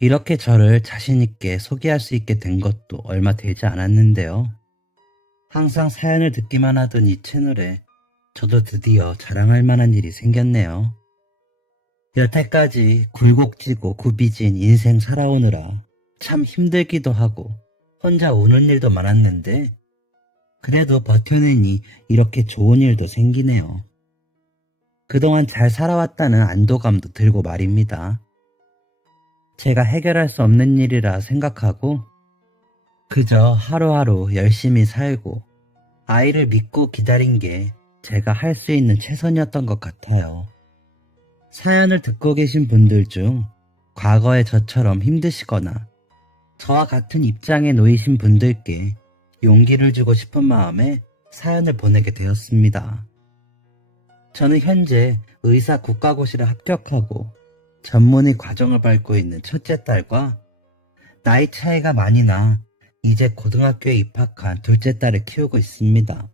이렇게 저를 자신있게 소개할 수 있게 된 것도 얼마 되지 않았는데요. 항상 사연을 듣기만 하던 이 채널에 저도 드디어 자랑할 만한 일이 생겼네요. 여태까지 굴곡지고 굽이진 인생 살아오느라 참 힘들기도 하고 혼자 우는 일도 많았는데 그래도 버텨내니 이렇게 좋은 일도 생기네요. 그동안 잘 살아왔다는 안도감도 들고 말입니다. 제가 해결할 수 없는 일이라 생각하고 그저 하루하루 열심히 살고 아이를 믿고 기다린 게 제가 할 수 있는 최선이었던 것 같아요. 사연을 듣고 계신 분들 중 과거에 저처럼 힘드시거나 저와 같은 입장에 놓이신 분들께 용기를 주고 싶은 마음에 사연을 보내게 되었습니다. 저는 현재 의사 국가고시를 합격하고 전문의 과정을 밟고 있는 첫째 딸과 나이 차이가 많이 나 이제 고등학교에 입학한 둘째 딸을 키우고 있습니다.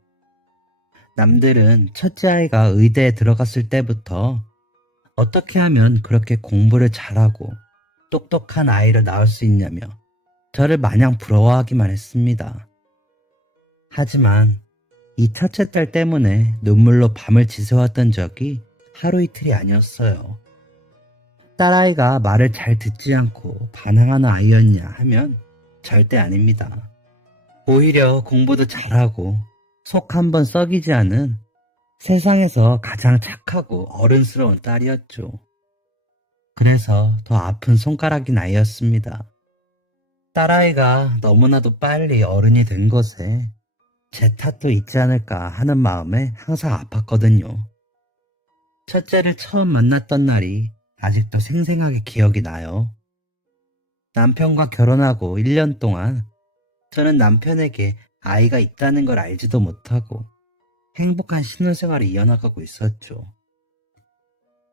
남들은 첫째 아이가 의대에 들어갔을 때부터 어떻게 하면 그렇게 공부를 잘하고 똑똑한 아이를 낳을 수 있냐며 저를 마냥 부러워하기만 했습니다. 하지만 이 첫째 딸 때문에 눈물로 밤을 지새웠던 적이 하루 이틀이 아니었어요. 딸아이가 말을 잘 듣지 않고 반항하는 아이였냐 하면 절대 아닙니다. 오히려 공부도 잘하고 속 한번 썩이지 않은 세상에서 가장 착하고 어른스러운 딸이었죠. 그래서 더 아픈 손가락인 아이였습니다. 딸아이가 너무나도 빨리 어른이 된 것에 제 탓도 있지 않을까 하는 마음에 항상 아팠거든요. 첫째를 처음 만났던 날이 아직도 생생하게 기억이 나요. 남편과 결혼하고 1년 동안 저는 남편에게 아이가 있다는 걸 알지도 못하고 행복한 신혼생활을 이어나가고 있었죠.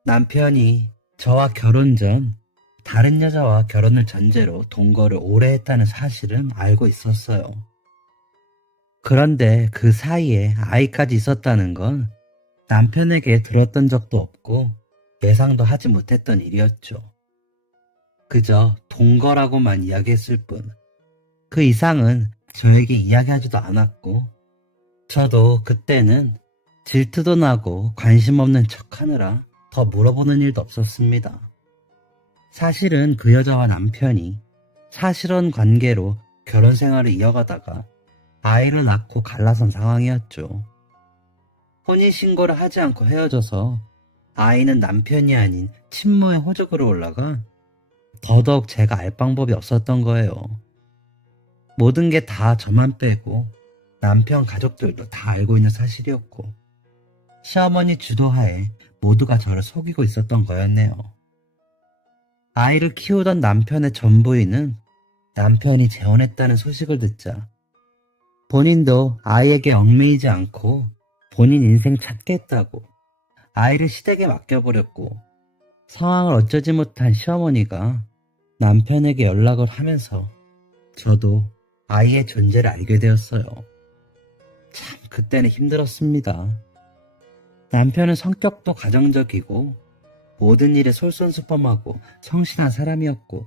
남편이 저와 결혼 전 다른 여자와 결혼을 전제로 동거를 오래 했다는 사실은 알고 있었어요. 그런데 그 사이에 아이까지 있었다는 건 남편에게 들었던 적도 없고 예상도 하지 못했던 일이었죠. 그저 동거라고만 이야기했을 뿐 그 이상은 저에게 이야기하지도 않았고 저도 그때는 질투도 나고 관심 없는 척하느라 더 물어보는 일도 없었습니다. 사실은 그 여자와 남편이 사실혼 관계로 결혼 생활을 이어가다가 아이를 낳고 갈라선 상황이었죠. 혼인신고를 하지 않고 헤어져서 아이는 남편이 아닌 친모의 호적으로 올라가 더더욱 제가 알 방법이 없었던 거예요. 모든 게 다 저만 빼고 남편 가족들도 다 알고 있는 사실이었고 시어머니 주도하에 모두가 저를 속이고 있었던 거였네요. 아이를 키우던 남편의 전부인은 남편이 재혼했다는 소식을 듣자 본인도 아이에게 얽매이지 않고 본인 인생 찾겠다고 아이를 시댁에 맡겨버렸고 상황을 어쩌지 못한 시어머니가 남편에게 연락을 하면서 저도 아이의 존재를 알게 되었어요. 참 그때는 힘들었습니다. 남편은 성격도 가정적이고 모든 일에 솔선수범하고 성실한 사람이었고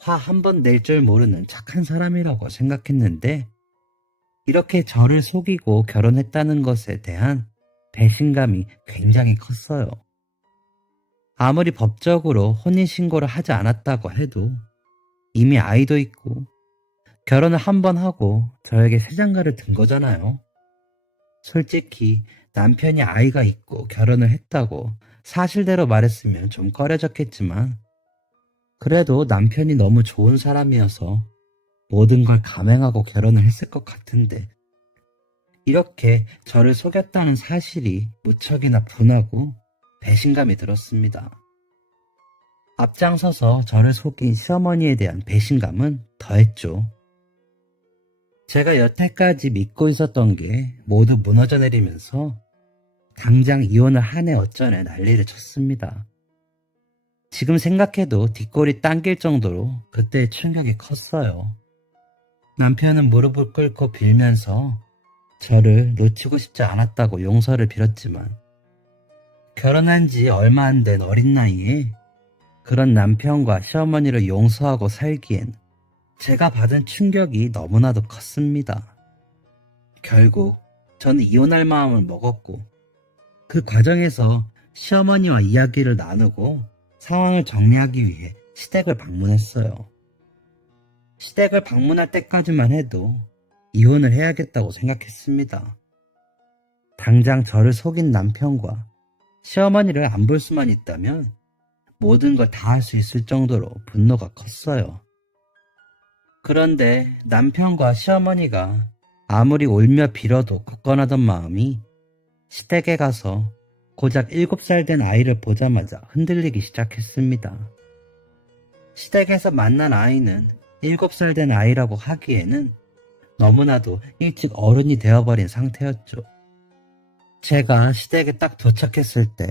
화 한 번 낼 줄 모르는 착한 사람이라고 생각했는데 이렇게 저를 속이고 결혼했다는 것에 대한 배신감이 굉장히 컸어요. 아무리 법적으로 혼인신고를 하지 않았다고 해도 이미 아이도 있고 결혼을 한 번 하고 저에게 새 장가를 든 거잖아요. 솔직히 남편이 아이가 있고 결혼을 했다고 사실대로 말했으면 좀 꺼려졌겠지만 그래도 남편이 너무 좋은 사람이어서 모든 걸 감행하고 결혼을 했을 것 같은데 이렇게 저를 속였다는 사실이 무척이나 분하고 배신감이 들었습니다. 앞장서서 저를 속인 시어머니에 대한 배신감은 더했죠. 제가 여태까지 믿고 있었던 게 모두 무너져 내리면서 당장 이혼을 하네 어쩌네 난리를 쳤습니다. 지금 생각해도 뒷골이 당길 정도로 그때의 충격이 컸어요. 남편은 무릎을 꿇고 빌면서 저를 놓치고 싶지 않았다고 용서를 빌었지만 결혼한 지 얼마 안 된 어린 나이에 그런 남편과 시어머니를 용서하고 살기엔 제가 받은 충격이 너무나도 컸습니다. 결국 저는 이혼할 마음을 먹었고 그 과정에서 시어머니와 이야기를 나누고 상황을 정리하기 위해 시댁을 방문했어요. 시댁을 방문할 때까지만 해도 이혼을 해야겠다고 생각했습니다. 당장 저를 속인 남편과 시어머니를 안 볼 수만 있다면 모든 걸 다 할 수 있을 정도로 분노가 컸어요. 그런데 남편과 시어머니가 아무리 울며 빌어도 굳건하던 마음이 시댁에 가서 고작 7살 된 아이를 보자마자 흔들리기 시작했습니다. 시댁에서 만난 아이는 7살 된 아이라고 하기에는 너무나도 일찍 어른이 되어버린 상태였죠. 제가 시댁에 딱 도착했을 때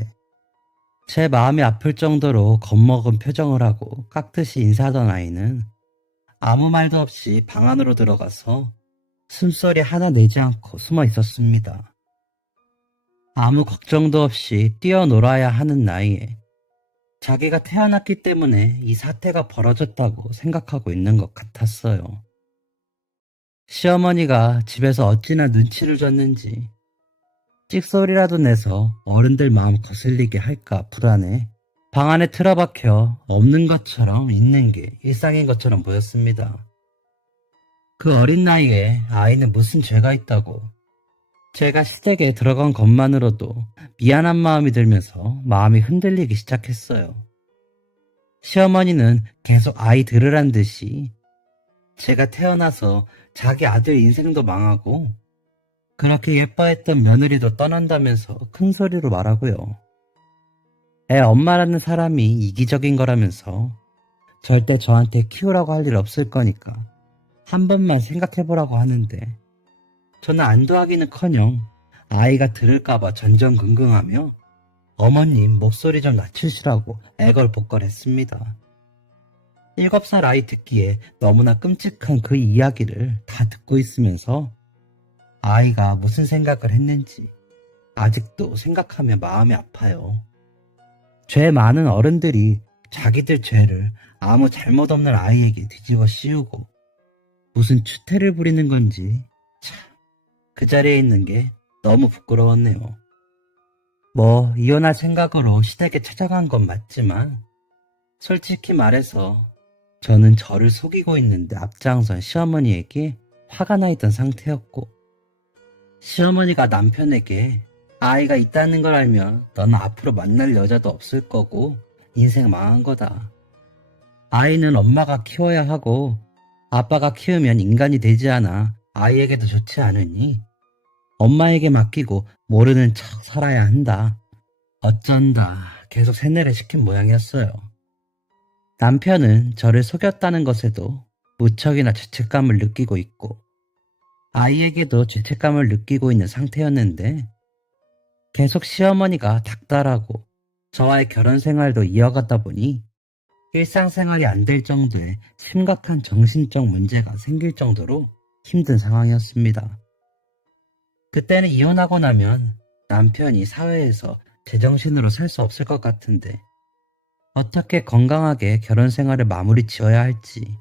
제 마음이 아플 정도로 겁먹은 표정을 하고 깍듯이 인사하던 아이는 아무 말도 없이 방 안으로 들어가서 숨소리 하나 내지 않고 숨어 있었습니다. 아무 걱정도 없이 뛰어놀아야 하는 나이에 자기가 태어났기 때문에 이 사태가 벌어졌다고 생각하고 있는 것 같았어요. 시어머니가 집에서 어찌나 눈치를 줬는지 찍소리라도 내서 어른들 마음 거슬리게 할까 불안해 방 안에 틀어박혀 없는 것처럼 있는 게 일상인 것처럼 보였습니다. 그 어린 나이에 아이는 무슨 죄가 있다고 제가 시댁에 들어간 것만으로도 미안한 마음이 들면서 마음이 흔들리기 시작했어요. 시어머니는 계속 아이 들으란 듯이 제가 태어나서 자기 아들 인생도 망하고 그렇게 예뻐했던 며느리도 떠난다면서 큰 소리로 말하고요. 애 엄마라는 사람이 이기적인 거라면서 절대 저한테 키우라고 할 일 없을 거니까 한 번만 생각해보라고 하는데 저는 안도하기는커녕 아이가 들을까봐 전전긍긍하며 어머님 목소리 좀 낮추시라고 애걸복걸했습니다. 7살 아이 듣기에 너무나 끔찍한 그 이야기를 다 듣고 있으면서 아이가 무슨 생각을 했는지 아직도 생각하며 마음이 아파요. 죄 많은 어른들이 자기들 죄를 아무 잘못 없는 아이에게 뒤집어 씌우고 무슨 추태를 부리는 건지 참 그 자리에 있는 게 너무 부끄러웠네요. 뭐 이혼할 생각으로 시댁에 찾아간 건 맞지만 솔직히 말해서 저는 저를 속이고 있는데 앞장선 시어머니에게 화가 나 있던 상태였고 시어머니가 남편에게 아이가 있다는 걸 알면 너는 앞으로 만날 여자도 없을 거고 인생 망한 거다. 아이는 엄마가 키워야 하고 아빠가 키우면 인간이 되지 않아 아이에게도 좋지 않으니 엄마에게 맡기고 모르는 척 살아야 한다. 어쩐다 계속 세뇌를 시킨 모양이었어요. 남편은 저를 속였다는 것에도 무척이나 죄책감을 느끼고 있고 아이에게도 죄책감을 느끼고 있는 상태였는데 계속 시어머니가 닥달하고 저와의 결혼 생활도 이어가다 보니 일상생활이 안 될 정도의 심각한 정신적 문제가 생길 정도로 힘든 상황이었습니다. 그때는 이혼하고 나면 남편이 사회에서 제정신으로 살 수 없을 것 같은데 어떻게 건강하게 결혼 생활을 마무리 지어야 할지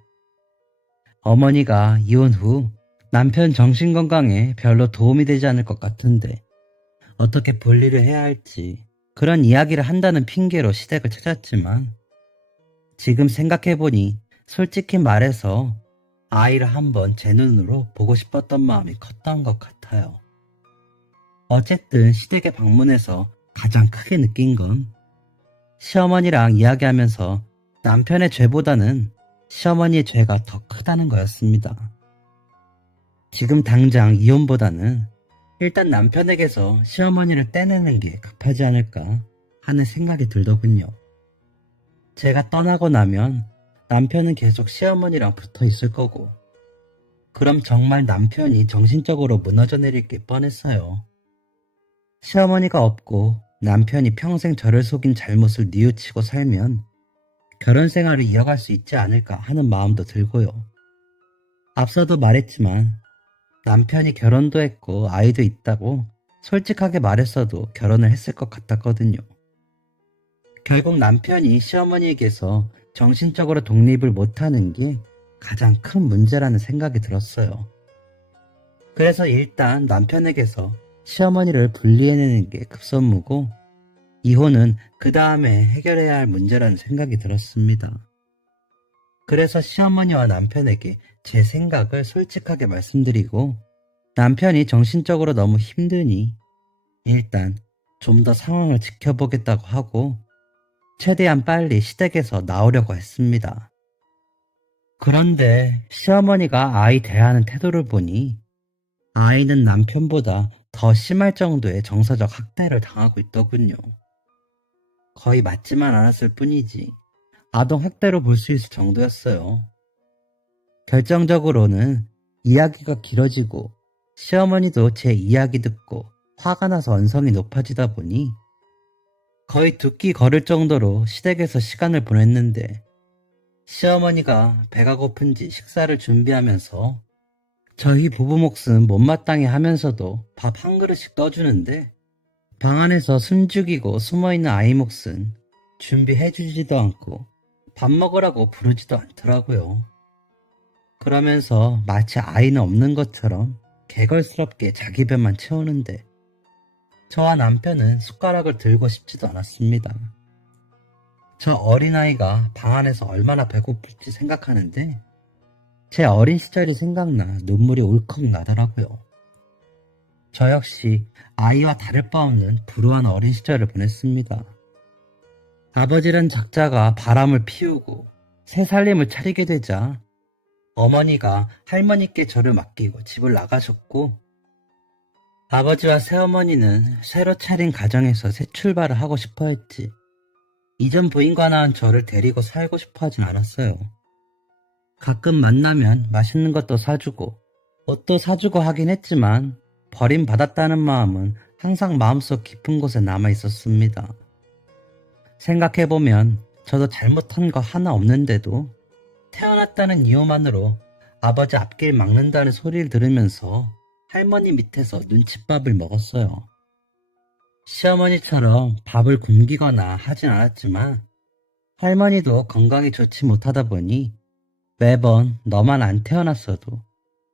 어머니가 이혼 후 남편 정신건강에 별로 도움이 되지 않을 것 같은데 어떻게 분리를 해야 할지 그런 이야기를 한다는 핑계로 시댁을 찾았지만 지금 생각해보니 솔직히 말해서 아이를 한번 제 눈으로 보고 싶었던 마음이 컸던 것 같아요. 어쨌든 시댁에 방문해서 가장 크게 느낀 건 시어머니랑 이야기하면서 남편의 죄보다는 시어머니의 죄가 더 크다는 거였습니다. 지금 당장 이혼보다는 일단 남편에게서 시어머니를 떼내는 게 급하지 않을까 하는 생각이 들더군요. 제가 떠나고 나면 남편은 계속 시어머니랑 붙어 있을 거고 그럼 정말 남편이 정신적으로 무너져 내릴 게 뻔했어요. 시어머니가 없고 남편이 평생 저를 속인 잘못을 뉘우치고 살면 결혼 생활을 이어갈 수 있지 않을까 하는 마음도 들고요. 앞서도 말했지만 남편이 결혼도 했고 아이도 있다고 솔직하게 말했어도 결혼을 했을 것 같았거든요. 결국 남편이 시어머니에게서 정신적으로 독립을 못하는 게 가장 큰 문제라는 생각이 들었어요. 그래서 일단 남편에게서 시어머니를 분리해내는 게 급선무고, 이혼은 그 다음에 해결해야 할 문제라는 생각이 들었습니다. 그래서 시어머니와 남편에게 제 생각을 솔직하게 말씀드리고, 남편이 정신적으로 너무 힘드니 일단 좀 더 상황을 지켜보겠다고 하고 최대한 빨리 시댁에서 나오려고 했습니다. 그런데 시어머니가 아이 대하는 태도를 보니 아이는 남편보다 더 심할 정도의 정서적 학대를 당하고 있더군요. 거의 맞지만 않았을 뿐이지 아동 학대로 볼 수 있을 정도였어요. 결정적으로는 이야기가 길어지고 시어머니도 제 이야기 듣고 화가 나서 언성이 높아지다 보니 거의 두 끼 걸을 정도로 시댁에서 시간을 보냈는데, 시어머니가 배가 고픈지 식사를 준비하면서 저희 부부 몫은 못마땅해 하면서도 밥 한 그릇씩 떠주는데, 방 안에서 숨죽이고 숨어있는 아이 몫은 준비해주지도 않고 밥 먹으라고 부르지도 않더라고요. 그러면서 마치 아이는 없는 것처럼 개걸스럽게 자기 배만 채우는데, 저와 남편은 숟가락을 들고 싶지도 않았습니다. 저 어린아이가 방 안에서 얼마나 배고플지 생각하는데 제 어린 시절이 생각나 눈물이 울컥 나더라고요. 저 역시 아이와 다를 바 없는 불우한 어린 시절을 보냈습니다. 아버지란 작자가 바람을 피우고 새 살림을 차리게 되자 어머니가 할머니께 저를 맡기고 집을 나가셨고, 아버지와 새어머니는 새로 차린 가정에서 새 출발을 하고 싶어 했지, 이전 부인과 낳은 저를 데리고 살고 싶어 하진 않았어요. 가끔 만나면 맛있는 것도 사주고 옷도 사주고 하긴 했지만 버림받았다는 마음은 항상 마음속 깊은 곳에 남아 있었습니다. 생각해보면 저도 잘못한 거 하나 없는데도 태어났다는 이유만으로 아버지 앞길 막는다는 소리를 들으면서 할머니 밑에서 눈칫밥을 먹었어요. 시어머니처럼 밥을 굶기거나 하진 않았지만 할머니도 건강이 좋지 못하다 보니 매번 너만 안 태어났어도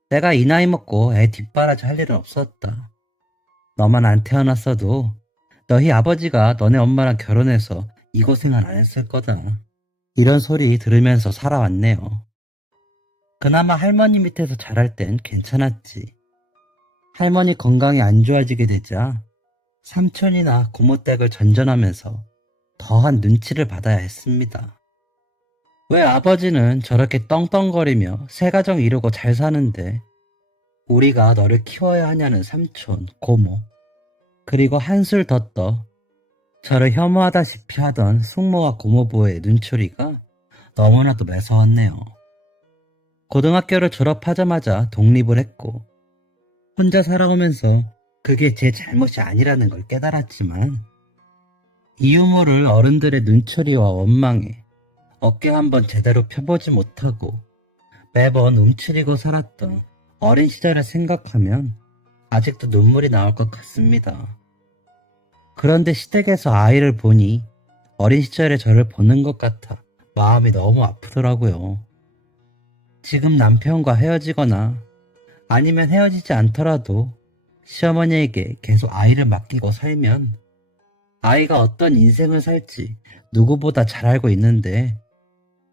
내가 이 나이 먹고 애 뒷바라지 할 일은 없었다. 너만 안 태어났어도 너희 아버지가 너네 엄마랑 결혼해서 이 고생은 안 했을 거다. 이런 소리 들으면서 살아왔네요. 그나마 할머니 밑에서 자랄 땐 괜찮았지. 할머니 건강이 안 좋아지게 되자 삼촌이나 고모 댁을 전전하면서 더한 눈치를 받아야 했습니다. 왜 아버지는 저렇게 떵떵거리며 새 가정 이루고 잘 사는데 우리가 너를 키워야 하냐는 삼촌, 고모, 그리고 한술 더 떠 저를 혐오하다시피 하던 숙모와 고모부의 눈초리가 너무나도 매서웠네요. 고등학교를 졸업하자마자 독립을 했고 혼자 살아오면서 그게 제 잘못이 아니라는 걸 깨달았지만, 이 유머를 어른들의 눈초리와 원망에 어깨 한번 제대로 펴보지 못하고 매번 움츠리고 살았던 어린 시절을 생각하면 아직도 눈물이 나올 것 같습니다. 그런데 시댁에서 아이를 보니 어린 시절의 저를 보는 것 같아 마음이 너무 아프더라고요. 지금 남편과 헤어지거나 아니면 헤어지지 않더라도 시어머니에게 계속 아이를 맡기고 살면 아이가 어떤 인생을 살지 누구보다 잘 알고 있는데,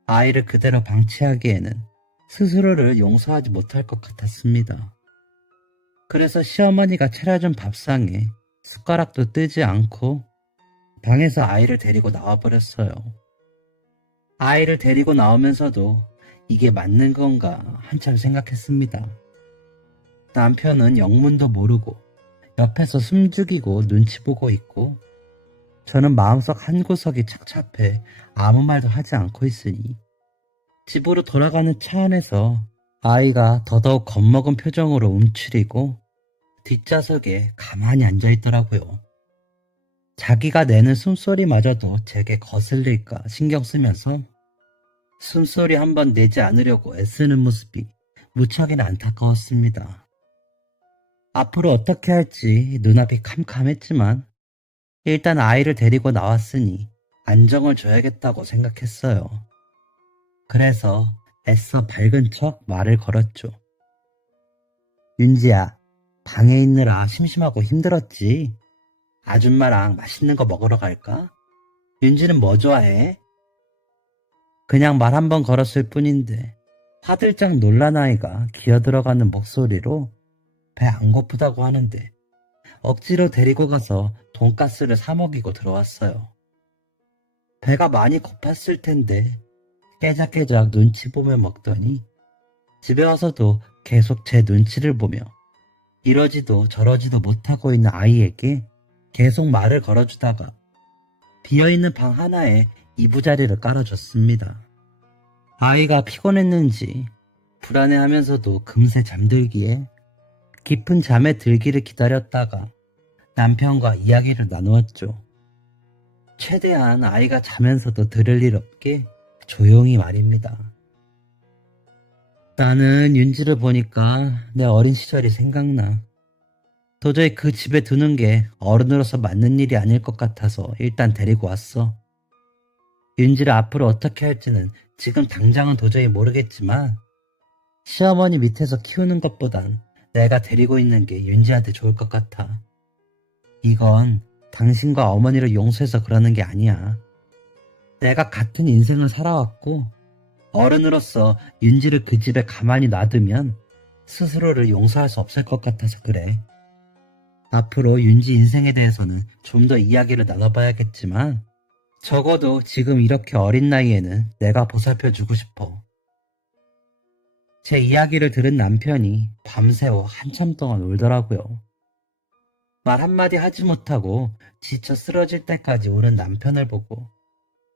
아이를 그대로 방치하기에는 스스로를 용서하지 못할 것 같았습니다. 그래서 시어머니가 차려준 밥상에 숟가락도 뜨지 않고 방에서 아이를 데리고 나와버렸어요. 아이를 데리고 나오면서도 이게 맞는 건가 한참 생각했습니다. 남편은 영문도 모르고 옆에서 숨죽이고 눈치 보고 있고, 저는 마음속 한 구석이 착잡해 아무 말도 하지 않고 있으니 집으로 돌아가는 차 안에서 아이가 더더욱 겁먹은 표정으로 움츠리고 뒷좌석에 가만히 앉아있더라고요. 자기가 내는 숨소리마저도 제게 거슬릴까 신경 쓰면서 숨소리 한번 내지 않으려고 애쓰는 모습이 무척이나 안타까웠습니다. 앞으로 어떻게 할지 눈앞이 캄캄했지만 일단 아이를 데리고 나왔으니 안정을 줘야겠다고 생각했어요. 그래서 애써 밝은 척 말을 걸었죠. 윤지야, 방에 있느라 심심하고 힘들었지? 아줌마랑 맛있는 거 먹으러 갈까? 윤지는 뭐 좋아해? 그냥 말 한 번 걸었을 뿐인데 화들짝 놀란 아이가 기어들어가는 목소리로 배 안 고프다고 하는데 억지로 데리고 가서 돈가스를 사 먹이고 들어왔어요. 배가 많이 고팠을 텐데 깨작깨작 눈치 보며 먹더니 집에 와서도 계속 제 눈치를 보며 이러지도 저러지도 못하고 있는 아이에게 계속 말을 걸어주다가 비어있는 방 하나에 이부자리를 깔아줬습니다. 아이가 피곤했는지 불안해하면서도 금세 잠들기에 깊은 잠에 들기를 기다렸다가 남편과 이야기를 나누었죠. 최대한 아이가 자면서도 들을 일 없게 조용히 말입니다. 나는 윤지를 보니까 내 어린 시절이 생각나. 도저히 그 집에 두는 게 어른으로서 맞는 일이 아닐 것 같아서 일단 데리고 왔어. 윤지를 앞으로 어떻게 할지는 지금 당장은 도저히 모르겠지만 시어머니 밑에서 키우는 것보단 내가 데리고 있는 게 윤지한테 좋을 것 같아. 이건 당신과 어머니를 용서해서 그러는 게 아니야. 내가 같은 인생을 살아왔고 어른으로서 윤지를 그 집에 가만히 놔두면 스스로를 용서할 수 없을 것 같아서 그래. 앞으로 윤지 인생에 대해서는 좀 더 이야기를 나눠봐야겠지만 적어도 지금 이렇게 어린 나이에는 내가 보살펴주고 싶어. 제 이야기를 들은 남편이 밤새워 한참 동안 울더라고요. 말 한마디 하지 못하고 지쳐 쓰러질 때까지 우는 남편을 보고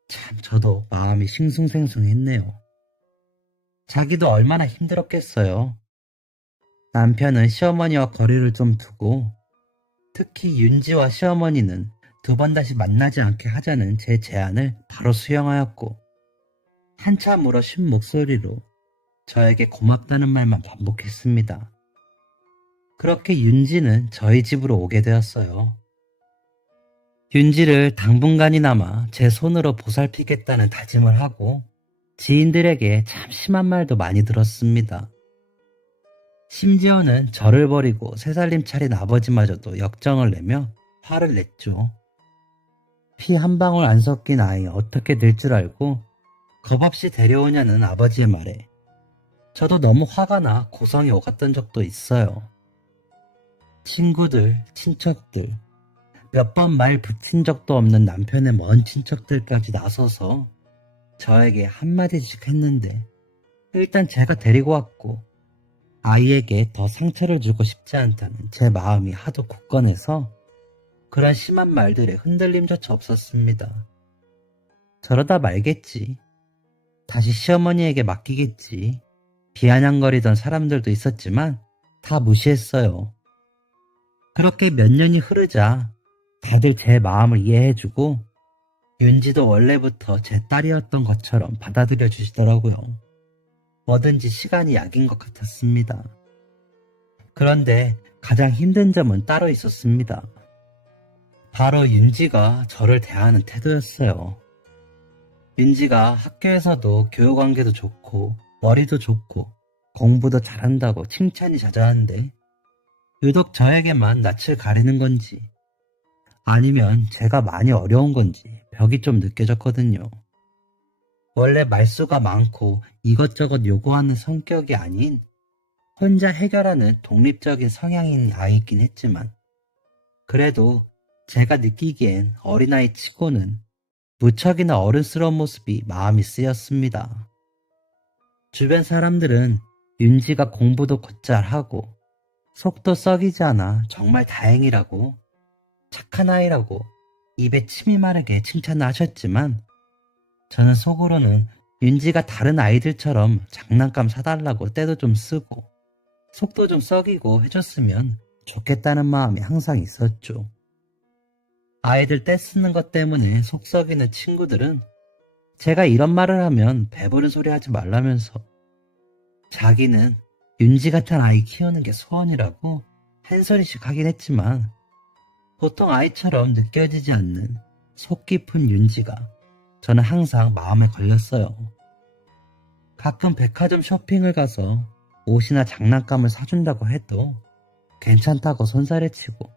참 저도 마음이 싱숭생숭했네요. 자기도 얼마나 힘들었겠어요. 남편은 시어머니와 거리를 좀 두고 특히 윤지와 시어머니는 두 번 다시 만나지 않게 하자는 제 제안을 바로 수용하였고 한참 울어 쉰 목소리로 저에게 고맙다는 말만 반복했습니다. 그렇게 윤지는 저희 집으로 오게 되었어요. 윤지를 당분간이나마 제 손으로 보살피겠다는 다짐을 하고 지인들에게 참 심한 말도 많이 들었습니다. 심지어는 저를 버리고 새살림 차린 아버지마저도 역정을 내며 화를 냈죠. 피 한 방울 안 섞인 아이 어떻게 될 줄 알고 겁없이 데려오냐는 아버지의 말에 저도 너무 화가 나 고성이 오갔던 적도 있어요. 친구들, 친척들, 몇 번 말 붙인 적도 없는 남편의 먼 친척들까지 나서서 저에게 한마디씩 했는데 일단 제가 데리고 왔고 아이에게 더 상처를 주고 싶지 않다는 제 마음이 하도 굳건해서 그런 심한 말들에 흔들림조차 없었습니다. 저러다 말겠지. 다시 시어머니에게 맡기겠지. 비아냥거리던 사람들도 있었지만 다 무시했어요. 그렇게 몇 년이 흐르자 다들 제 마음을 이해해주고 윤지도 원래부터 제 딸이었던 것처럼 받아들여 주시더라고요. 뭐든지 시간이 약인 것 같았습니다. 그런데 가장 힘든 점은 따로 있었습니다. 바로 윤지가 저를 대하는 태도였어요. 윤지가 학교에서도 교육관계도 좋고 머리도 좋고 공부도 잘한다고 칭찬이 자자한데 유독 저에게만 낯을 가리는 건지 아니면 제가 많이 어려운 건지 벽이 좀 느껴졌거든요. 원래 말수가 많고 이것저것 요구하는 성격이 아닌 혼자 해결하는 독립적인 성향인 아이이긴 했지만 그래도 제가 느끼기엔 어린아이 치고는 무척이나 어른스러운 모습이 마음이 쓰였습니다. 주변 사람들은 윤지가 공부도 곧잘 하고 속도 썩이지 않아 정말 다행이라고 착한 아이라고 입에 침이 마르게 칭찬을 하셨지만 저는 속으로는 윤지가 다른 아이들처럼 장난감 사달라고 때도 좀 쓰고 속도 좀 썩이고 해줬으면 좋겠다는 마음이 항상 있었죠. 아이들 때 쓰는 것 때문에 속 썩이는 친구들은 제가 이런 말을 하면 배부른 소리 하지 말라면서 자기는 윤지 같은 아이 키우는 게 소원이라고 한 소리씩 하긴 했지만 보통 아이처럼 느껴지지 않는 속 깊은 윤지가 저는 항상 마음에 걸렸어요. 가끔 백화점 쇼핑을 가서 옷이나 장난감을 사준다고 해도 괜찮다고 손살을 치고,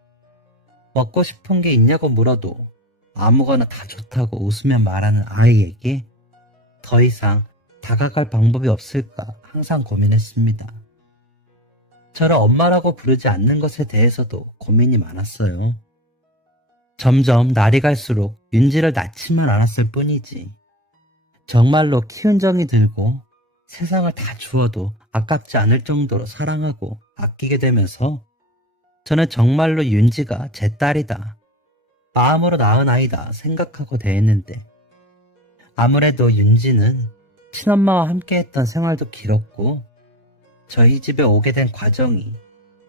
먹고 싶은 게 있냐고 물어도 아무거나 다 좋다고 웃으며 말하는 아이에게 더 이상 다가갈 방법이 없을까 항상 고민했습니다. 저를 엄마라고 부르지 않는 것에 대해서도 고민이 많았어요. 점점 날이 갈수록 윤지를 낳지만 않았을 뿐이지, 정말로 키운 정이 들고 세상을 다 주어도 아깝지 않을 정도로 사랑하고 아끼게 되면서 저는 정말로 윤지가 제 딸이다, 마음으로 낳은 아이다 생각하고 대했는데, 아무래도 윤지는 친엄마와 함께했던 생활도 길었고 저희 집에 오게 된 과정이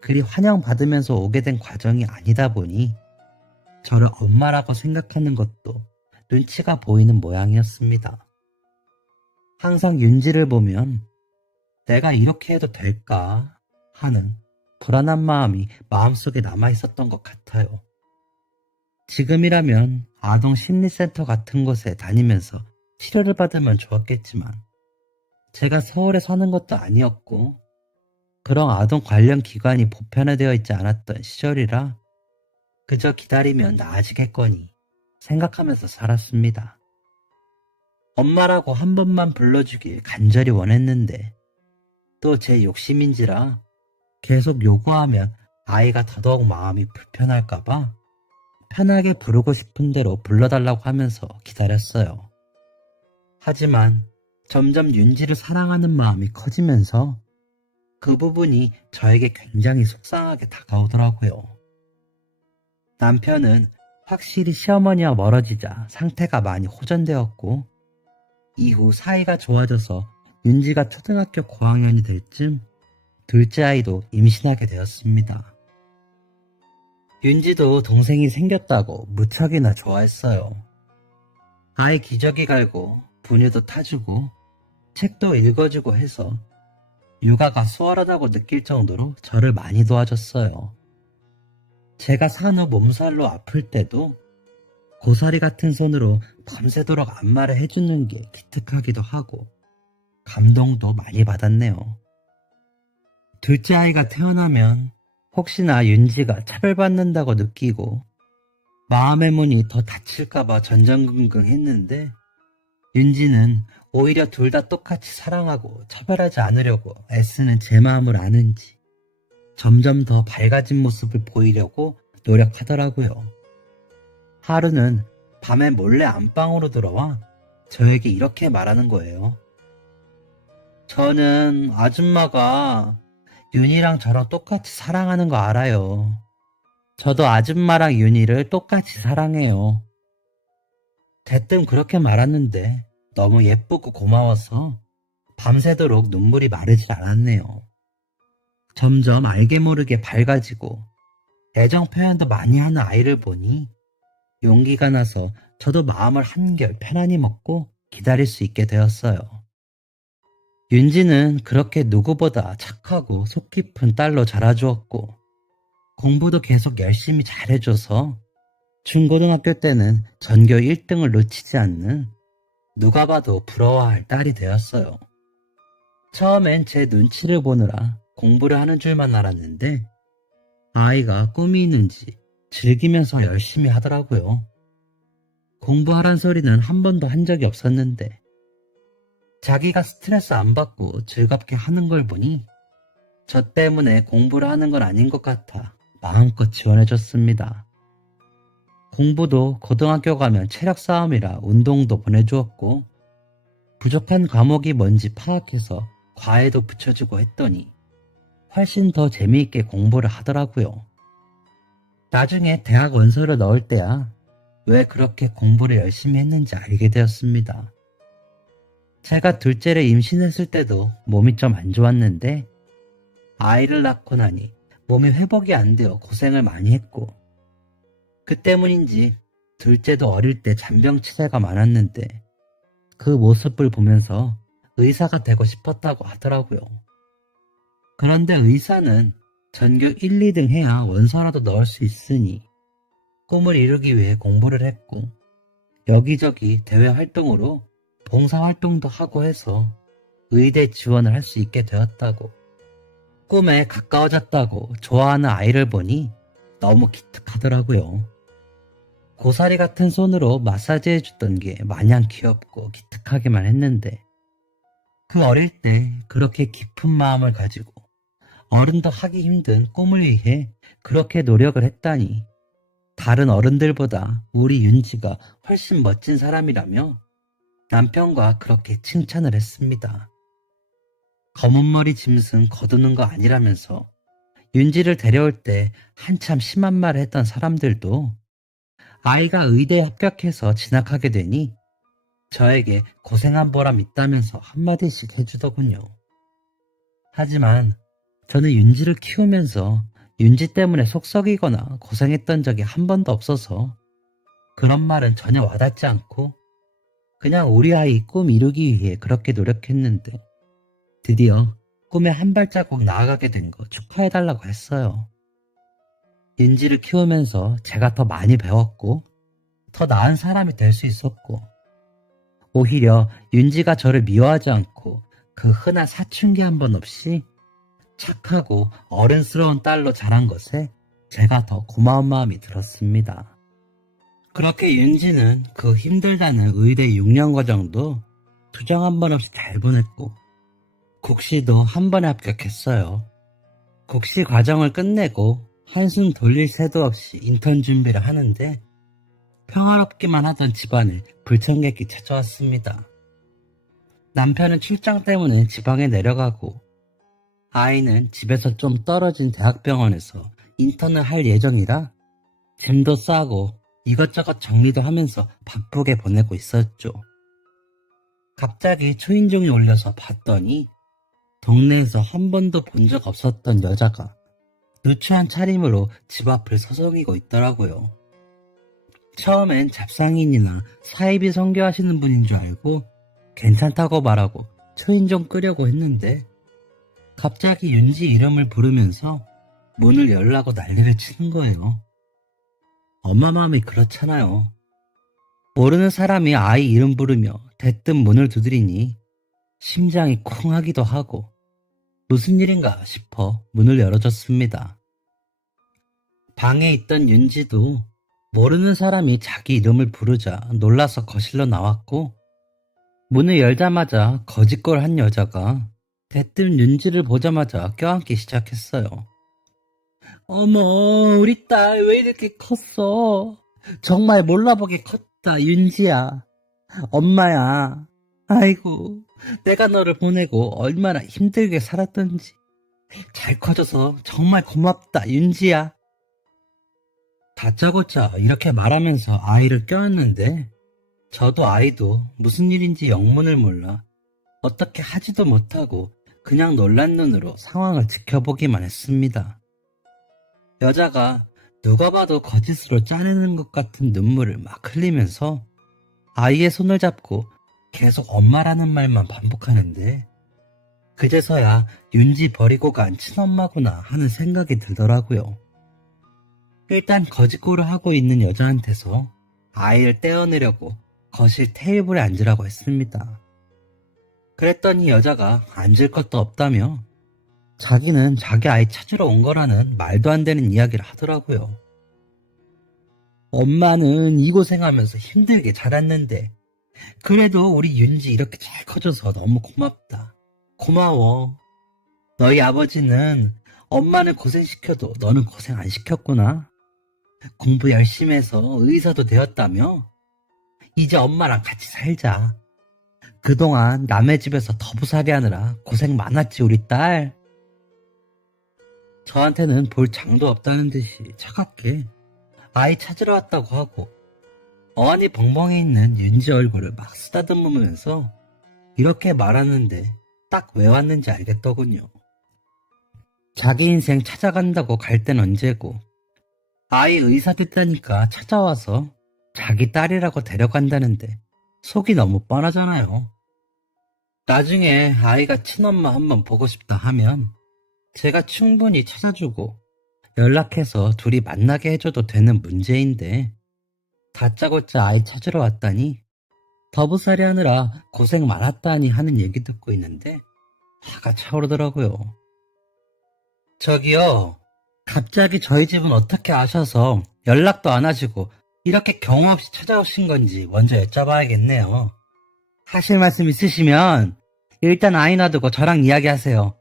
그리 환영받으면서 오게 된 과정이 아니다 보니 저를 엄마라고 생각하는 것도 눈치가 보이는 모양이었습니다. 항상 윤지를 보면 내가 이렇게 해도 될까 하는 불안한 마음이 마음속에 남아있었던 것 같아요. 지금이라면 아동 심리센터 같은 곳에 다니면서 치료를 받으면 좋았겠지만, 제가 서울에 사는 것도 아니었고 그런 아동 관련 기관이 보편화되어 있지 않았던 시절이라 그저 기다리면 나아지겠거니 생각하면서 살았습니다. 엄마라고 한 번만 불러주길 간절히 원했는데, 또 제 욕심인지라 계속 요구하면 아이가 더더욱 마음이 불편할까봐 편하게 부르고 싶은 대로 불러달라고 하면서 기다렸어요. 하지만 점점 윤지를 사랑하는 마음이 커지면서 그 부분이 저에게 굉장히 속상하게 다가오더라고요. 남편은 확실히 시어머니와 멀어지자 상태가 많이 호전되었고, 이후 사이가 좋아져서 윤지가 초등학교 고학년이 될 쯤 둘째 아이도 임신하게 되었습니다. 윤지도 동생이 생겼다고 무척이나 좋아했어요. 아이 기저귀 갈고 분유도 타주고 책도 읽어주고 해서 육아가 수월하다고 느낄 정도로 저를 많이 도와줬어요. 제가 산후 몸살로 아플 때도 고사리 같은 손으로 밤새도록 안마를 해주는 게 기특하기도 하고 감동도 많이 받았네요. 둘째 아이가 태어나면 혹시나 윤지가 차별받는다고 느끼고 마음의 문이 더 닫힐까봐 전전긍긍했는데, 윤지는 오히려 둘 다 똑같이 사랑하고 차별하지 않으려고 애쓰는 제 마음을 아는지 점점 더 밝아진 모습을 보이려고 노력하더라고요. 하루는 밤에 몰래 안방으로 들어와 저에게 이렇게 말하는 거예요. 저는 아줌마가 윤이랑 저랑 똑같이 사랑하는 거 알아요. 저도 아줌마랑 윤이를 똑같이 사랑해요. 대뜸 그렇게 말았는데 너무 예쁘고 고마워서 밤새도록 눈물이 마르지 않았네요. 점점 알게 모르게 밝아지고 애정 표현도 많이 하는 아이를 보니 용기가 나서 저도 마음을 한결 편안히 먹고 기다릴 수 있게 되었어요. 윤지는 그렇게 누구보다 착하고 속 깊은 딸로 자라주었고, 공부도 계속 열심히 잘해줘서 중고등학교 때는 전교 1등을 놓치지 않는 누가 봐도 부러워할 딸이 되었어요. 처음엔 제 눈치를 보느라 공부를 하는 줄만 알았는데 아이가 꿈이 있는지 즐기면서 열심히 하더라고요. 공부하란 소리는 한 번도 한 적이 없었는데 자기가 스트레스 안 받고 즐겁게 하는 걸 보니 저 때문에 공부를 하는 건 아닌 것 같아 마음껏 지원해줬습니다. 공부도 고등학교 가면 체력 싸움이라 운동도 보내주었고, 부족한 과목이 뭔지 파악해서 과외도 붙여주고 했더니 훨씬 더 재미있게 공부를 하더라고요. 나중에 대학 원서를 넣을 때야 왜 그렇게 공부를 열심히 했는지 알게 되었습니다. 제가 둘째를 임신했을 때도 몸이 좀 안 좋았는데 아이를 낳고 나니 몸이 회복이 안 되어 고생을 많이 했고, 그 때문인지 둘째도 어릴 때 잔병치레가 많았는데 그 모습을 보면서 의사가 되고 싶었다고 하더라고요. 그런데 의사는 전교 1, 2등 해야 원서라도 넣을 수 있으니 꿈을 이루기 위해 공부를 했고 여기저기 대외 활동으로 봉사활동도 하고 해서 의대 지원을 할 수 있게 되었다고. 꿈에 가까워졌다고 좋아하는 아이를 보니 너무 기특하더라고요. 고사리 같은 손으로 마사지 해줬던 게 마냥 귀엽고 기특하기만 했는데 그 어릴 때 그렇게 깊은 마음을 가지고 어른도 하기 힘든 꿈을 위해 그렇게 노력을 했다니 다른 어른들보다 우리 윤지가 훨씬 멋진 사람이라며 남편과 그렇게 칭찬을 했습니다. 검은 머리 짐승 거두는 거 아니라면서 윤지를 데려올 때 한참 심한 말을 했던 사람들도 아이가 의대에 합격해서 진학하게 되니 저에게 고생한 보람 있다면서 한마디씩 해주더군요. 하지만 저는 윤지를 키우면서 윤지 때문에 속 썩이거나 고생했던 적이 한 번도 없어서 그런 말은 전혀 와닿지 않고 그냥 우리 아이 꿈 이루기 위해 그렇게 노력했는데 드디어 꿈에 한 발자국 나아가게 된 거 축하해달라고 했어요. 윤지를 키우면서 제가 더 많이 배웠고 더 나은 사람이 될 수 있었고 오히려 윤지가 저를 미워하지 않고 그 흔한 사춘기 한 번 없이 착하고 어른스러운 딸로 자란 것에 제가 더 고마운 마음이 들었습니다. 그렇게 윤지는 그 힘들다는 의대 6년 과정도 투정 한 번 없이 잘 보냈고 국시도 한 번에 합격했어요. 국시 과정을 끝내고 한숨 돌릴 새도 없이 인턴 준비를 하는데 평화롭기만 하던 집안에 불청객이 찾아왔습니다. 남편은 출장 때문에 지방에 내려가고 아이는 집에서 좀 떨어진 대학병원에서 인턴을 할 예정이라 짐도 싸고 이것저것 정리도 하면서 바쁘게 보내고 있었죠. 갑자기 초인종이 울려서 봤더니 동네에서 한 번도 본 적 없었던 여자가 누추한 차림으로 집 앞을 서성이고 있더라고요. 처음엔 잡상인이나 사이비 선교하시는 분인 줄 알고 괜찮다고 말하고 초인종 끄려고 했는데 갑자기 윤지 이름을 부르면서 문을 열라고 난리를 치는 거예요. 엄마 마음이 그렇잖아요. 모르는 사람이 아이 이름 부르며 대뜸 문을 두드리니 심장이 쿵 하기도 하고 무슨 일인가 싶어 문을 열어줬습니다. 방에 있던 윤지도 모르는 사람이 자기 이름을 부르자 놀라서 거실로 나왔고 문을 열자마자 거짓골 한 여자가 대뜸 윤지를 보자마자 껴안기 시작했어요. 어머, 우리 딸 왜 이렇게 컸어? 정말 몰라보게 컸다, 윤지야. 엄마야. 아이고, 내가 너를 보내고 얼마나 힘들게 살았던지. 잘 커져서 정말 고맙다, 윤지야. 다짜고짜 이렇게 말하면서 아이를 껴안는데 저도 아이도 무슨 일인지 영문을 몰라 어떻게 하지도 못하고 그냥 놀란 눈으로 상황을 지켜보기만 했습니다. 여자가 누가 봐도 거짓으로 짜내는 것 같은 눈물을 막 흘리면서 아이의 손을 잡고 계속 엄마라는 말만 반복하는데 그제서야 윤지 버리고 간 친엄마구나 하는 생각이 들더라고요. 일단 거짓골을 하고 있는 여자한테서 아이를 떼어내려고 거실 테이블에 앉으라고 했습니다. 그랬더니 여자가 앉을 것도 없다며 자기는 자기 아이 찾으러 온 거라는 말도 안 되는 이야기를 하더라고요. 엄마는 이 고생하면서 힘들게 자랐는데 그래도 우리 윤지 이렇게 잘 커져서 너무 고맙다. 고마워. 너희 아버지는 엄마는 고생시켜도 너는 고생 안 시켰구나. 공부 열심히 해서 의사도 되었다며? 이제 엄마랑 같이 살자. 그동안 남의 집에서 더부살이 하느라 고생 많았지 우리 딸. 저한테는 볼 장도 없다는 듯이 차갑게 아이 찾으러 왔다고 하고 어안이 벙벙해 있는 윤지 얼굴을 막 쓰다듬으면서 이렇게 말하는데 딱 왜 왔는지 알겠더군요. 자기 인생 찾아간다고 갈 땐 언제고 아이 의사 됐다니까 찾아와서 자기 딸이라고 데려간다는데 속이 너무 뻔하잖아요. 나중에 아이가 친엄마 한번 보고 싶다 하면 제가 충분히 찾아주고 연락해서 둘이 만나게 해줘도 되는 문제인데 다짜고짜 아이 찾으러 왔다니 더부살이 하느라 고생 많았다니 하는 얘기 듣고 있는데 화가 차오르더라고요. 저기요, 갑자기 저희 집은 어떻게 아셔서 연락도 안 하시고 이렇게 경우 없이 찾아오신 건지 먼저 여쭤봐야겠네요. 하실 말씀 있으시면 일단 아이 놔두고 저랑 이야기하세요.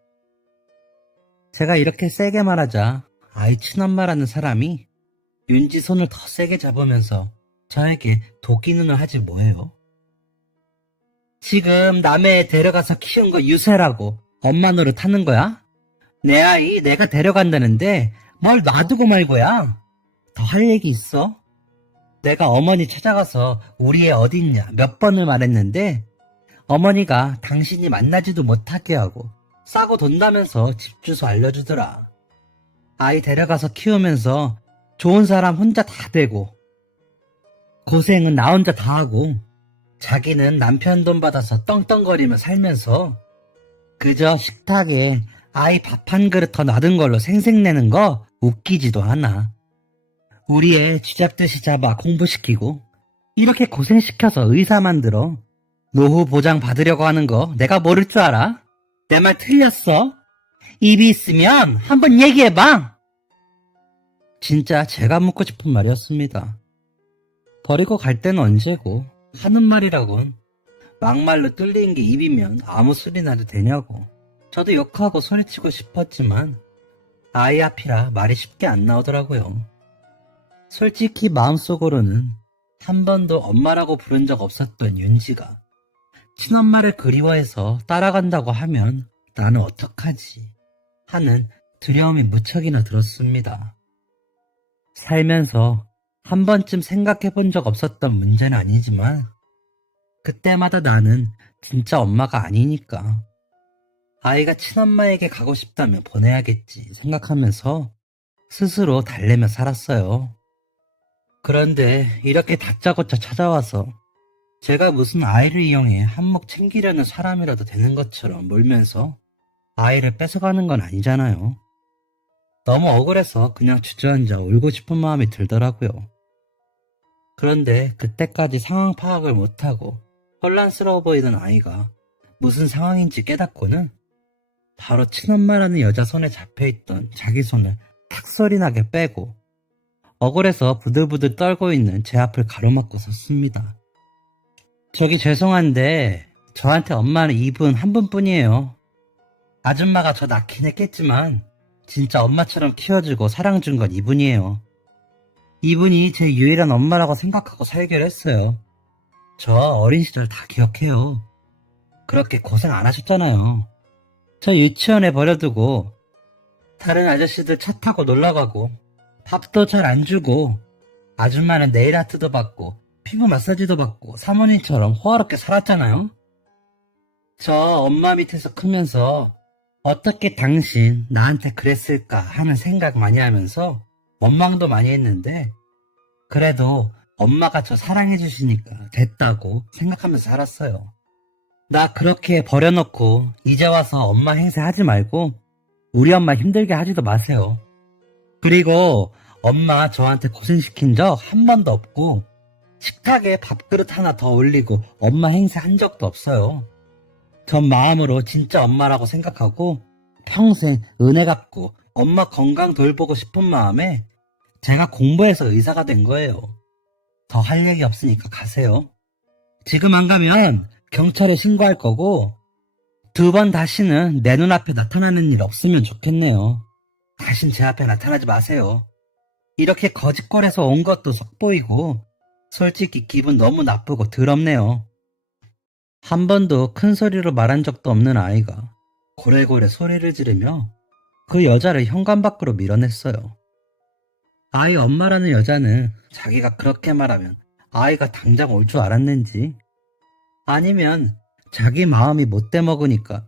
제가 이렇게 세게 말하자 아이 친엄마라는 사람이 윤지 손을 더 세게 잡으면서 저에게 도끼 눈을 하지 뭐예요. 지금 남의 애 데려가서 키운 거 유세라고 엄마 노릇 하는 거야? 내 아이 내가 데려간다는데 뭘 놔두고 말고야. 더 할 얘기 있어? 내가 어머니 찾아가서 우리 애 어디 있냐 몇 번을 말했는데 어머니가 당신이 만나지도 못하게 하고 싸고 돈다면서 집 주소 알려주더라. 아이 데려가서 키우면서 좋은 사람 혼자 다 되고 고생은 나 혼자 다 하고 자기는 남편 돈 받아서 떵떵거리며 살면서 그저 식탁에 아이 밥 한 그릇 더 놔둔 걸로 생색내는 거 웃기지도 않아. 우리 애 쥐잡듯이 잡아 공부시키고 이렇게 고생시켜서 의사 만들어 노후 보장 받으려고 하는 거 내가 모를 줄 알아? 내 말 틀렸어? 입이 있으면 한번 얘기해봐. 진짜 제가 묻고 싶은 말이었습니다. 버리고 갈 때는 언제고 하는 말이라곤 막말로 뚫린 게 입이면 아무 소리나 도 되냐고. 저도 욕하고 소리치고 싶었지만 아이 앞이라 말이 쉽게 안 나오더라고요. 솔직히 마음속으로는 한 번도 엄마라고 부른 적 없었던 윤지가 친엄마를 그리워해서 따라간다고 하면 나는 어떡하지 하는 두려움이 무척이나 들었습니다. 살면서 한 번쯤 생각해 본 적 없었던 문제는 아니지만 그때마다 나는 진짜 엄마가 아니니까 아이가 친엄마에게 가고 싶다면 보내야겠지 생각하면서 스스로 달래며 살았어요. 그런데 이렇게 다짜고짜 찾아와서 제가 무슨 아이를 이용해 한몫 챙기려는 사람이라도 되는 것처럼 몰면서 아이를 뺏어가는 건 아니잖아요. 너무 억울해서 그냥 주저앉아 울고 싶은 마음이 들더라고요. 그런데 그때까지 상황 파악을 못하고 혼란스러워 보이던 아이가 무슨 상황인지 깨닫고는 바로 친엄마라는 여자 손에 잡혀있던 자기 손을 탁 소리 나게 빼고 억울해서 부들부들 떨고 있는 제 앞을 가로막고 섰습니다. 저기 죄송한데 저한테 엄마는 이분 한 분뿐이에요. 아줌마가 저 낳긴 했겠지만 진짜 엄마처럼 키워주고 사랑 준 건 이분이에요. 이분이 제 유일한 엄마라고 생각하고 살기로 했어요. 저 어린 시절 다 기억해요. 그렇게 고생 안 하셨잖아요. 저 유치원에 버려두고 다른 아저씨들 차 타고 놀러가고 밥도 잘 안 주고 아줌마는 네일 아트도 받고 피부 마사지도 받고 사모님처럼 호화롭게 살았잖아요. 저 엄마 밑에서 크면서 어떻게 당신 나한테 그랬을까 하는 생각 많이 하면서 원망도 많이 했는데 그래도 엄마가 저 사랑해 주시니까 됐다고 생각하면서 살았어요. 나 그렇게 버려놓고 이제 와서 엄마 행세하지 말고 우리 엄마 힘들게 하지도 마세요. 그리고 엄마 저한테 고생시킨 적 한 번도 없고 식탁에 밥그릇 하나 더 올리고 엄마 행세 한 적도 없어요. 전 마음으로 진짜 엄마라고 생각하고 평생 은혜 갚고 엄마 건강 돌보고 싶은 마음에 제가 공부해서 의사가 된 거예요. 더 할 얘기 없으니까 가세요. 지금 안 가면 경찰에 신고할 거고 2번 다시는 내 눈앞에 나타나는 일 없으면 좋겠네요. 다신 제 앞에 나타나지 마세요. 이렇게 거짓골에서 온 것도 속보이고 솔직히 기분 너무 나쁘고 더럽네요. 한 번도 큰 소리로 말한 적도 없는 아이가 고래고래 소리를 지르며 그 여자를 현관 밖으로 밀어냈어요. 아이 엄마라는 여자는 자기가 그렇게 말하면 아이가 당장 올 줄 알았는지 아니면 자기 마음이 못돼 먹으니까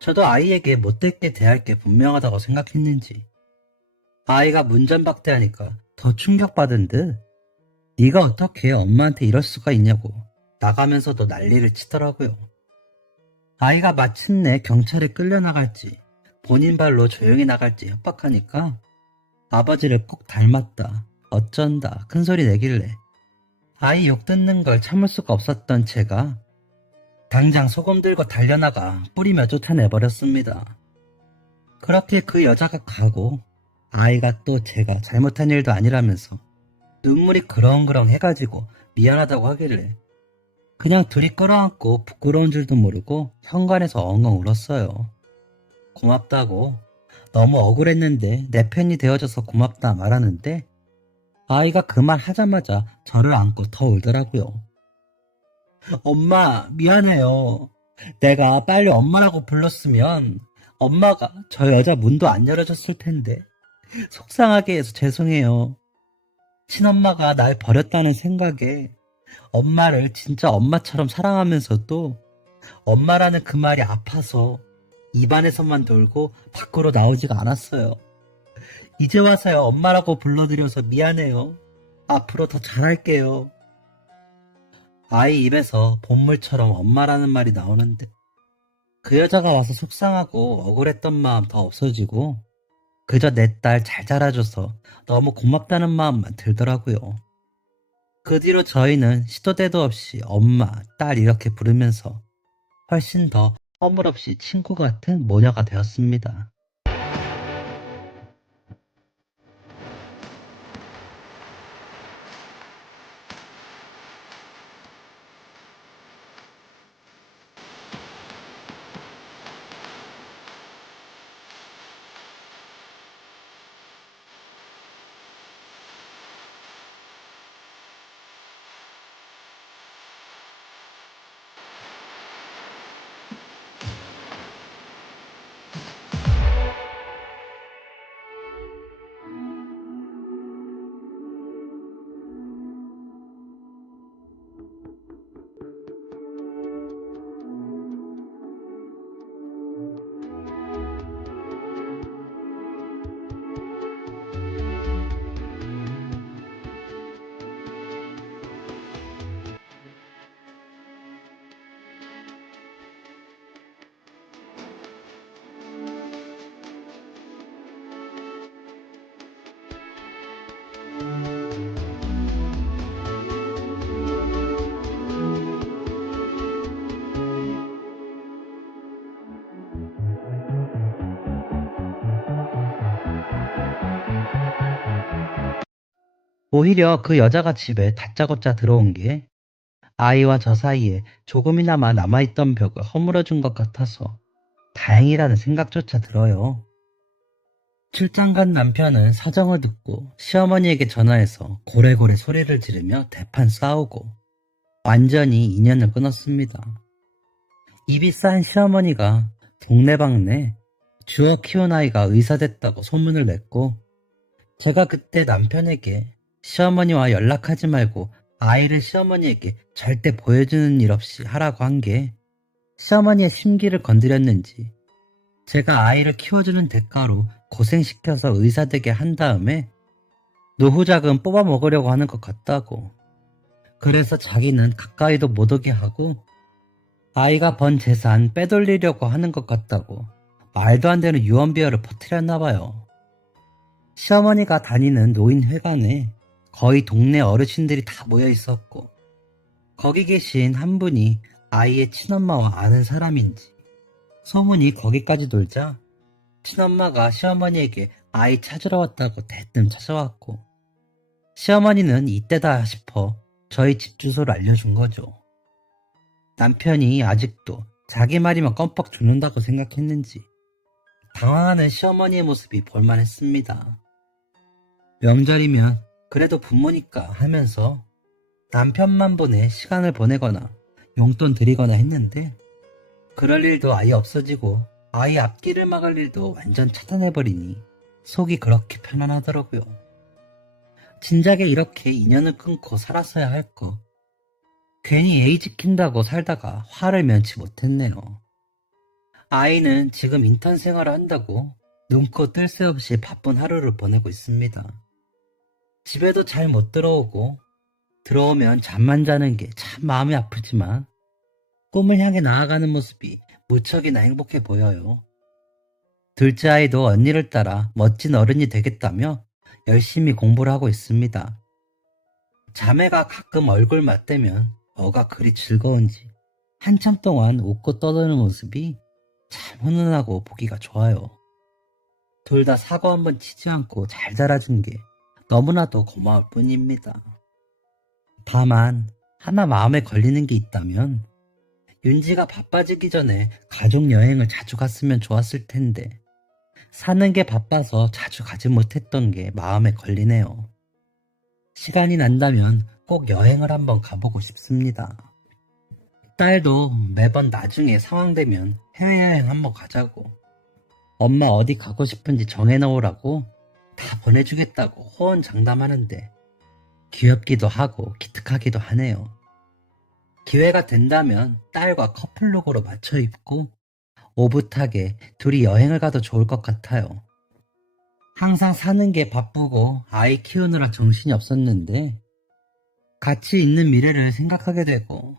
저도 아이에게 못되게 대할 게 분명하다고 생각했는지 아이가 문전박대하니까 더 충격받은 듯 네가 어떻게 엄마한테 이럴 수가 있냐고 나가면서도 난리를 치더라고요. 아이가 마침내 경찰에 끌려나갈지 본인 발로 조용히 나갈지 협박하니까 아버지를 꼭 닮았다 어쩐다 큰소리 내길래 아이 욕 듣는 걸 참을 수가 없었던 제가 당장 소금 들고 달려나가 뿌리며 쫓아내버렸습니다. 그렇게 그 여자가 가고 아이가 또 제가 잘못한 일도 아니라면서 눈물이 그렁그렁 해가지고 미안하다고 하길래 그냥 둘이 끌어안고 부끄러운 줄도 모르고 현관에서 엉엉 울었어요. 고맙다고. 너무 억울했는데 내 편이 되어줘서 고맙다 말하는데 아이가 그 말 하자마자 저를 안고 더 울더라고요. 엄마, 미안해요. 내가 빨리 엄마라고 불렀으면 엄마가 저 여자 문도 안 열어줬을 텐데 속상하게 해서 죄송해요. 친엄마가 날 버렸다는 생각에 엄마를 진짜 엄마처럼 사랑하면서도 엄마라는 그 말이 아파서 입안에서만 돌고 밖으로 나오지가 않았어요. 이제 와서야 엄마라고 불러드려서 미안해요. 앞으로 더 잘할게요. 아이 입에서 본물처럼 엄마라는 말이 나오는데 그 여자가 와서 속상하고 억울했던 마음 더 없어지고 그저 내 딸 잘 자라줘서 너무 고맙다는 마음만 들더라고요. 그 뒤로 저희는 시도 때도 없이 엄마, 딸 이렇게 부르면서 훨씬 더 허물없이 친구 같은 모녀가 되었습니다. 오히려 그 여자가 집에 다짜고짜 들어온 게 아이와 저 사이에 조금이나마 남아있던 벽을 허물어준 것 같아서 다행이라는 생각조차 들어요. 출장 간 남편은 사정을 듣고 시어머니에게 전화해서 고래고래 소리를 지르며 대판 싸우고 완전히 인연을 끊었습니다. 입이 싼 시어머니가 동네방네 주워 키운 아이가 의사 됐다고 소문을 냈고 제가 그때 남편에게 시어머니와 연락하지 말고 아이를 시어머니에게 절대 보여주는 일 없이 하라고 한 게 시어머니의 심기를 건드렸는지 제가 아이를 키워주는 대가로 고생시켜서 의사 되게 한 다음에 노후자금 뽑아 먹으려고 하는 것 같다고. 그래서 자기는 가까이도 못 오게 하고 아이가 번 재산 빼돌리려고 하는 것 같다고 말도 안 되는 유언비어를 퍼뜨렸나 봐요. 시어머니가 다니는 노인회관에 거의 동네 어르신들이 다 모여 있었고 거기 계신 한 분이 아이의 친엄마와 아는 사람인지 소문이 거기까지 돌자 친엄마가 시어머니에게 아이 찾으러 왔다고 대뜸 찾아왔고 시어머니는 이때다 싶어 저희 집 주소를 알려준 거죠. 남편이 아직도 자기 말이면 껌뻑 죽는다고 생각했는지 당황하는 시어머니의 모습이 볼만했습니다. 명절이면 그래도 부모니까 하면서 남편만 보내 시간을 보내거나 용돈 드리거나 했는데 그럴 일도 아예 없어지고 아이 앞길을 막을 일도 완전 차단해버리니 속이 그렇게 편안하더라고요. 진작에 이렇게 인연을 끊고 살았어야 할 거. 괜히 애이 지킨다고 살다가 화를 면치 못했네요. 아이는 지금 인턴 생활을 한다고 눈코 뜰 새 없이 바쁜 하루를 보내고 있습니다. 집에도 잘 못 들어오고 들어오면 잠만 자는 게 참 마음이 아프지만 꿈을 향해 나아가는 모습이 무척이나 행복해 보여요. 둘째 아이도 언니를 따라 멋진 어른이 되겠다며 열심히 공부를 하고 있습니다. 자매가 가끔 얼굴 맞대면 뭐가 그리 즐거운지 한참 동안 웃고 떠드는 모습이 참 훈훈하고 보기가 좋아요. 둘 다 사고 한번 치지 않고 잘 자라준 게 너무나도 고마울 뿐입니다. 다만 하나 마음에 걸리는 게 있다면 윤지가 바빠지기 전에 가족 여행을 자주 갔으면 좋았을 텐데 사는 게 바빠서 자주 가지 못했던 게 마음에 걸리네요. 시간이 난다면 꼭 여행을 한번 가보고 싶습니다. 딸도 매번 나중에 상황 되면 해외여행 한번 가자고, 엄마 어디 가고 싶은지 정해놓으라고 다 보내주겠다고 호언장담하는데 귀엽기도 하고 기특하기도 하네요. 기회가 된다면 딸과 커플룩으로 맞춰 입고 오붓하게 둘이 여행을 가도 좋을 것 같아요. 항상 사는 게 바쁘고 아이 키우느라 정신이 없었는데 같이 있는 미래를 생각하게 되고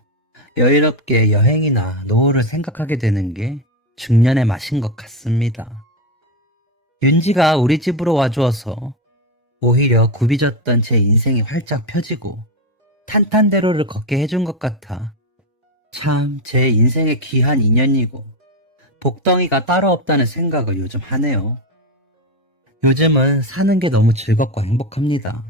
여유롭게 여행이나 노후를 생각하게 되는 게 중년의 맛인 것 같습니다. 윤지가 우리 집으로 와주어서 오히려 굽이졌던 제 인생이 활짝 펴지고 탄탄대로를 걷게 해준 것 같아 참 제 인생의 귀한 인연이고 복덩이가 따로 없다는 생각을 요즘 하네요. 요즘은 사는 게 너무 즐겁고 행복합니다.